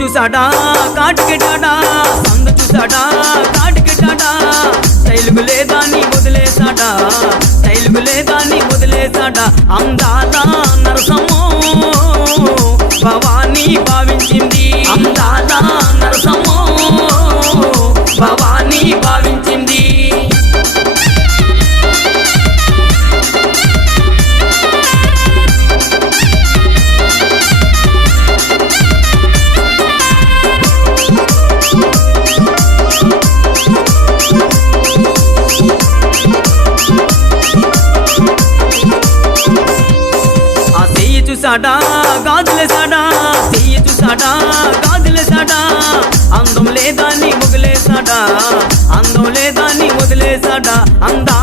చూసాడా కాటికెట్టాడా సందు చూసాడా కాటికెట్టాడా స్టైలుకు లేదా నీ వదిలేసాడా స్టైలుకు లేదా నీ వదిలేసాడా అందాల నరసమ్మో భవానీ భావించింది అందాల నరసమ్మో భవానీ భావించింది చూసాడా గాజులేసాడా చెయ్యి చూసాడా గాజులేసాడా అందం లేదా నీ వదిలేసాడా అందం లేదా నీ వదిలేసాడా అందా